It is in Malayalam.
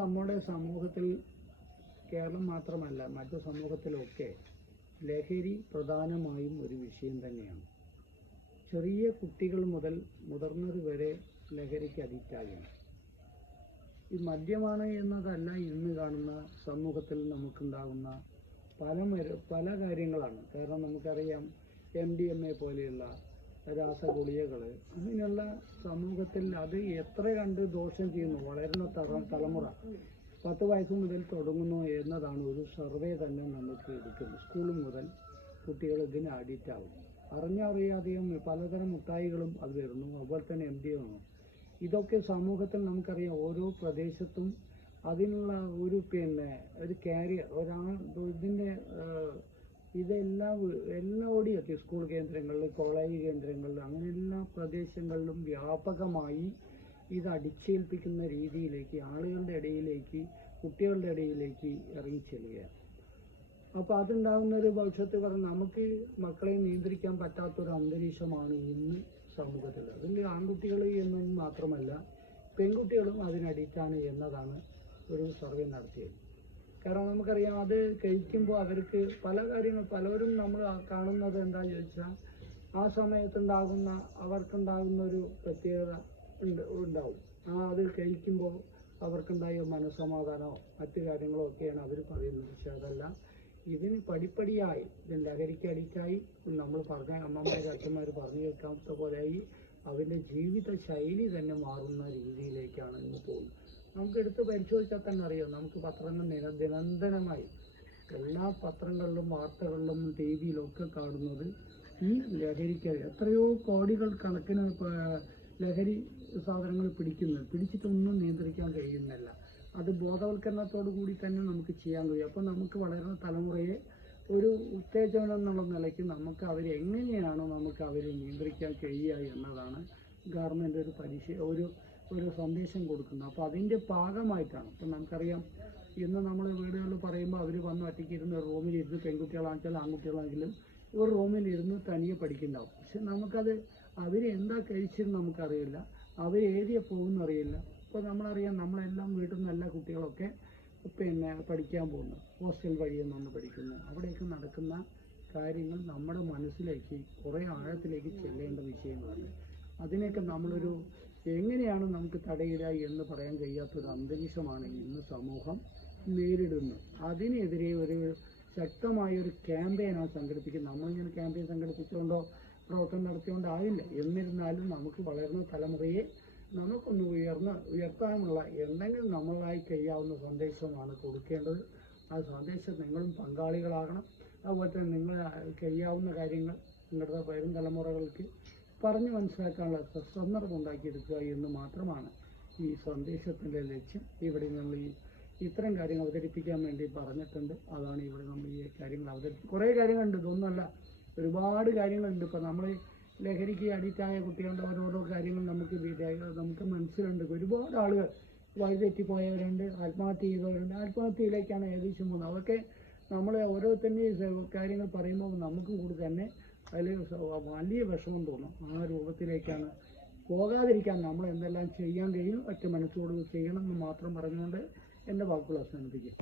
നമ്മുടെ സമൂഹത്തിൽ കേരളം മാത്രമല്ല മറ്റു സമൂഹത്തിലൊക്കെ ലഹരി പ്രധാനമായും ഒരു വിഷയം തന്നെയാണ്. ചെറിയ കുട്ടികൾ മുതൽ മുതിർന്നവർ വരെ ലഹരിക്ക് അഡിക്റ്റാകുന്നു. ഈ മദ്യമാണ് എന്നതല്ല ഇന്ന് കാണുന്ന സമൂഹത്തിൽ നമുക്കുണ്ടാകുന്ന പല കാര്യങ്ങളാണ്. കാരണം നമുക്കറിയാം MDMA പോലെയുള്ള രാസഗുളികകൾ അങ്ങനെയുള്ള സമൂഹത്തിൽ അത് എത്ര കണ്ട് ദോഷം ചെയ്യുന്നു. വളരുന്ന തലമുറ 10 വയസ്സ് മുതൽ തുടങ്ങുന്നു എന്നതാണ് ഒരു സർവേ തന്നെ നമുക്ക് എടുക്കുന്നത്. സ്കൂൾ മുതൽ കുട്ടികൾ ഇതിന് അഡിക്റ്റ് ആകും. അറിഞ്ഞറിയാതെയും പലതരം മുട്ടായികളും അത് വരുന്നു. അതുപോലെ തന്നെ MDMA. ഇതൊക്കെ സമൂഹത്തിൽ നമുക്കറിയാം ഓരോ പ്രദേശത്തും അതിനുള്ള ഒരു കാരിയർ ഇതിൻ്റെ എല്ലാവിടെയും എത്തി. സ്കൂൾ കേന്ദ്രങ്ങളിൽ, കോളേജ് കേന്ദ്രങ്ങളിൽ, അങ്ങനെ എല്ലാ പ്രദേശങ്ങളിലും വ്യാപകമായി ഇത് അടിച്ചേൽപ്പിക്കുന്ന രീതിയിലേക്ക് ആളുകളുടെ ഇടയിലേക്ക്, കുട്ടികളുടെ ഇടയിലേക്ക് ഇറങ്ങിച്ചെല്ലുകയാണ്. അപ്പോൾ അതുണ്ടാകുന്ന ഒരു ഭവിഷ്യത്ത് പറഞ്ഞാൽ നമുക്ക് മക്കളെ നിയന്ത്രിക്കാൻ പറ്റാത്തൊരു അന്തരീക്ഷമാണ് ഇന്ന് സമൂഹത്തിൽ. അതിൽ ആൺകുട്ടികൾ എന്നും മാത്രമല്ല പെൺകുട്ടികളും അതിനഡിക്റ്റാണ് എന്നതാണ് ഒരു സർവേ നടത്തിയത്. കാരണം നമുക്കറിയാം അത് കഴിക്കുമ്പോൾ അവർക്ക് പലരും നമ്മൾ കാണുന്നത് എന്താണെന്ന് ചോദിച്ചാൽ ആ സമയത്തുണ്ടാകുന്ന അവർക്കുണ്ടാകുന്ന ഒരു പ്രത്യേകത ഉണ്ടാവും. അത് കഴിക്കുമ്പോൾ അവർക്കുണ്ടായ മനസ്സമാധാനമോ മറ്റു കാര്യങ്ങളോ ഒക്കെയാണ് അവർ പറയുന്നത്. പക്ഷെ അതല്ല, ഇതിന് പടിപ്പടിയായി ലഹരിക്ക് അഡിക്റ്റായി നമ്മൾ അമ്മമാർ അച്ഛന്മാർ പറഞ്ഞു കേൾക്കാത്ത പോലെയായി അവരുടെ ജീവിത ശൈലി തന്നെ മാറുന്ന രീതിയിലേക്കാണ് ഇന്ന് പോകുന്നത്. നമുക്ക് എടുത്ത് പരിശോധിച്ചാൽ തന്നെ അറിയാം. നമുക്ക് പത്രങ്ങൾ നിരന്തരമായി എല്ലാ പത്രങ്ങളിലും വാർത്തകളിലും TV-യിലൊക്കെ കാണുന്നത് ഈ ലഹരിക്ക് എത്രയോ കോടികൾ കണക്കിന് ലഹരി സാധനങ്ങൾ പിടിച്ചിട്ടൊന്നും നിയന്ത്രിക്കാൻ കഴിയുന്നില്ല. അത് ബോധവൽക്കരണത്തോടു കൂടി തന്നെ നമുക്ക് ചെയ്യാൻ കഴിയും. അപ്പോൾ നമുക്ക് വളരുന്ന തലമുറയെ ഒരു ഉത്തേജനം എന്നുള്ള നിലയ്ക്ക് നമുക്ക് എങ്ങനെയാണ് നമുക്ക് അവരെ നിയന്ത്രിക്കാൻ കഴിയുക എന്നതാണ് ഗവൺമെൻറ് ഒരു സന്ദേശം കൊടുക്കുന്നത്. അപ്പോൾ അതിൻ്റെ ഭാഗമായിട്ടാണ്. ഇപ്പം നമുക്കറിയാം ഇന്ന് നമ്മൾ വീടുകളിൽ പറയുമ്പോൾ അവർ വന്ന് ഒറ്റയ്ക്കിരുന്ന് റൂമിലിരുന്ന് പെൺകുട്ടികളാണെങ്കിലും ആൺകുട്ടികളാണെങ്കിലും ഒരു റൂമിലിരുന്ന് തനിയെ പഠിക്കുന്നുണ്ടാവും. പക്ഷെ നമുക്കത് അവരെന്താ കഴിച്ചെന്ന് നമുക്കറിയില്ല, അവരേതിയെ പോകുന്നറിയില്ല. ഇപ്പോൾ നമ്മളറിയാം നമ്മളെല്ലാം വീട്ടിൽ നിന്ന് എല്ലാ കുട്ടികളൊക്കെ പഠിക്കാൻ പോകുന്നു, ഹോസ്റ്റൽ വഴി നിന്ന് പഠിക്കുന്നു. അവിടെയൊക്കെ നടക്കുന്ന കാര്യങ്ങൾ നമ്മുടെ മനസ്സിലേക്ക് കുറേ ആഴത്തിലേക്ക് ചെല്ലേണ്ട വിഷയങ്ങളാണ്. അതിനെയൊക്കെ എങ്ങനെയാണ് നമുക്ക് തടയിടുക എന്ന് പറയാൻ കഴിയാത്തൊരു അന്തരീക്ഷമാണ് ഇന്ന് സമൂഹം നേരിടുന്നത്. അതിനെതിരെ ഒരു ശക്തമായൊരു ക്യാമ്പയിനാണ് സംഘടിപ്പിക്കുന്നത്. നമ്മളിങ്ങനെ ക്യാമ്പയിൻ സംഘടിപ്പിച്ചുകൊണ്ടോ പ്രവർത്തനം നടത്തിക്കൊണ്ടോ ആയില്ല. എന്നിരുന്നാലും നമുക്ക് വളർന്ന തലമുറയെ നമുക്കൊന്ന് ഉയർത്താനുള്ള എന്തെങ്കിലും നമ്മളായി കഴിയാവുന്ന സന്ദേശമാണ് കൊടുക്കേണ്ടത്. ആ സന്ദേശം നിങ്ങളും പങ്കാളികളാകണം. അതുപോലെ തന്നെ നിങ്ങൾ കഴിയാവുന്ന കാര്യങ്ങൾ നിങ്ങളുടെ വരും തലമുറകൾക്ക് പറഞ്ഞ് മനസ്സിലാക്കാനുള്ള സന്ദർഭം ഉണ്ടാക്കിയെടുക്കുക എന്ന് മാത്രമാണ് ഈ സന്ദേശത്തിൻ്റെ ലക്ഷ്യം. ഇവിടെ നമ്മൾ ഇത്തരം കാര്യങ്ങൾ അവതരിപ്പിക്കാൻ വേണ്ടി പറഞ്ഞിട്ടുണ്ട്. അതാണ് ഇവിടെ നമ്മൾ ഈ കാര്യങ്ങൾ കുറേ കാര്യങ്ങളുണ്ട്, ഇതൊന്നുമല്ല, ഒരുപാട് കാര്യങ്ങളുണ്ട്. ഇപ്പോൾ നമ്മൾ ലഹരിക്ക് അഡിക്റ്റായ കുട്ടികളുടെ ഓരോരോ കാര്യങ്ങൾ നമുക്ക് മനസ്സിലുണ്ട്. ഒരുപാട് ആളുകൾ വഴിതെറ്റിപ്പോയവരുണ്ട്, ആത്മഹത്യ ചെയ്തവരുണ്ട്. ആത്മഹത്യയിലേക്കാണ് ഏകദേശം പോകുന്നത്. അതൊക്കെ നമ്മൾ ഓരോരുത്തരുടെയും കാര്യങ്ങൾ പറയുമ്പോൾ നമുക്കും കൂടി തന്നെ അതിൽ വലിയ വിഷമം തോന്നും. ആ രൂപത്തിലേക്കാണ് പോകാതിരിക്കാൻ നമ്മൾ എന്തെല്ലാം ചെയ്യാൻ കഴിയും ഒറ്റ മനസ്സോട് ചെയ്യണം എന്ന് മാത്രം പറഞ്ഞുകൊണ്ട് എൻ്റെ വാക്കുകൾ അവസാനിപ്പിക്കും.